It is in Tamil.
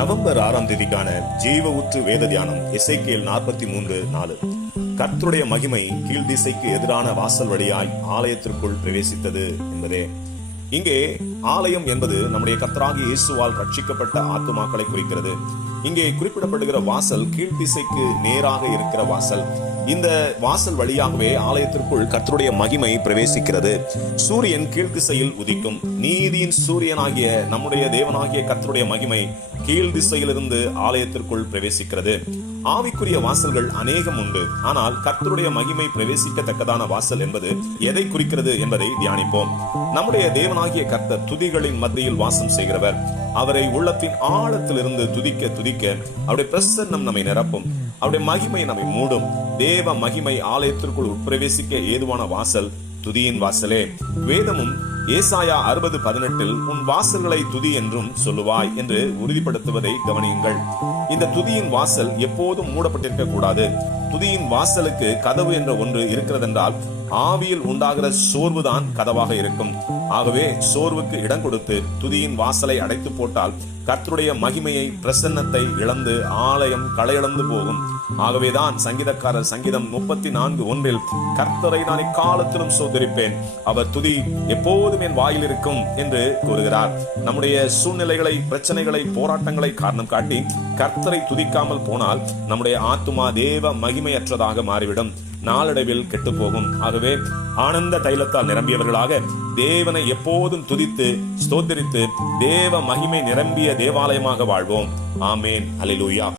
நவம்பர் 6ஆம் தேதிக்கான ஜீவ ஊற்று வேத தியானம் எசேக்கியேல் 43:4. கர்த்தருடைய மகிமை கீழ் திசைக்கு எதிரான வாசல் வழியாய் ஆலயத்திற்குள் பிரவேசித்தது என்பதே. இங்கே ஆலயம் என்பது நம்முடைய கர்த்தராகிய இயேசுவால் ரட்சிக்கப்பட்ட ஆத்துமாக்களை குறிக்கிறது. இங்கே குறிப்பிடப்படுகிற வாசல் கீழ்த்திசைக்கு நேராக இருக்கிற வாசல். இந்த வாசல் வழியாகவே ஆலயத்திற்குள் கர்த்தருடைய மகிமை பிரவேசிக்கிறது. சூரியன் கீழ்த்திசையில் உதிக்கும். நீதியின் சூரியனாகிய நம்முடைய தேவனாகிய கர்த்தருடைய மகிமை கீழ் திசையிலிருந்து ஆலயத்திற்குள் பிரவேசிக்கிறது. ஆவிக்குரிய வாசல்கள் அநேகம் உண்டு. ஆனால் கர்த்தருடைய மகிமை பிரவேசிக்கத்தக்கதான வாசல் என்பது எதை குறிக்கிறது என்பதை தியானிப்போம். நம்முடைய தேவனாகிய கர்த்தர் துதிகளின் மத்தியில் வாசம் செய்கிறவர். அவரை உள்ளத்தின் ஆழத்திலிருந்து துதிக்க துதிக்க அவருடைய பிரசன்னம் நம்மை நிரப்பும். அவருடைய மகிமை நம்மை மூடும். தேவ மகிமை ஆலயத்திற்குள் உட்பிரவேசிக்க ஏதுவான வாசல் துதியின் வாசலே. வேதமும் ஏசாயா 60:18 உன் வாசல்களை துதி என்றும் சொல்லுவாய் என்று உறுதிப்படுத்துவதை கவனியுங்கள். இந்த துதியின் வாசல் எப்போதும் மூடப்பட்டிருக்க கூடாது. துதியின் வாசலுக்கு கதவு என்ற ஒன்று இருக்கிறதென்றால் ஆவியில் உண்டாகிற சோர்வுதான் கதவாக இருக்கும். ஆகவே சோர்வுக்கு இடம் கொடுத்து துதியின் வாசலை அடைத்து போட்டால் கர்த்தருடைய மகிமையை பிரசன்னத்தை இழந்து ஆலயம் களையிழந்து போகும். ஆகவேதான் சங்கீதக்காரர் சங்கீதம் 34:1 கர்த்தரை நான் இக்காலத்திலும் சோதரிப்பேன், அவர் துதி எப்போதும் என் வாயில் இருக்கும் என்று கூறுகிறார். நம்முடைய சூழ்நிலைகளை, பிரச்சனைகளை, போராட்டங்களை காரணம் காட்டி கர்த்தரை துதிக்காமல் போனால் நம்முடைய ஆத்துமா தேவ மகிமையற்றதாக மாறிவிடும். நாளடைவில் கெட்டு போகும். ஆகவே ஆனந்த தைலத்தால் நிரம்பியவர்களாக தேவனை எப்போதும் துதித்து ஸ்தோத்திரித்து தேவ மகிமை நிரம்பிய தேவாலயமாக வாழ்வோம். ஆமேன். அல்லேலூயா.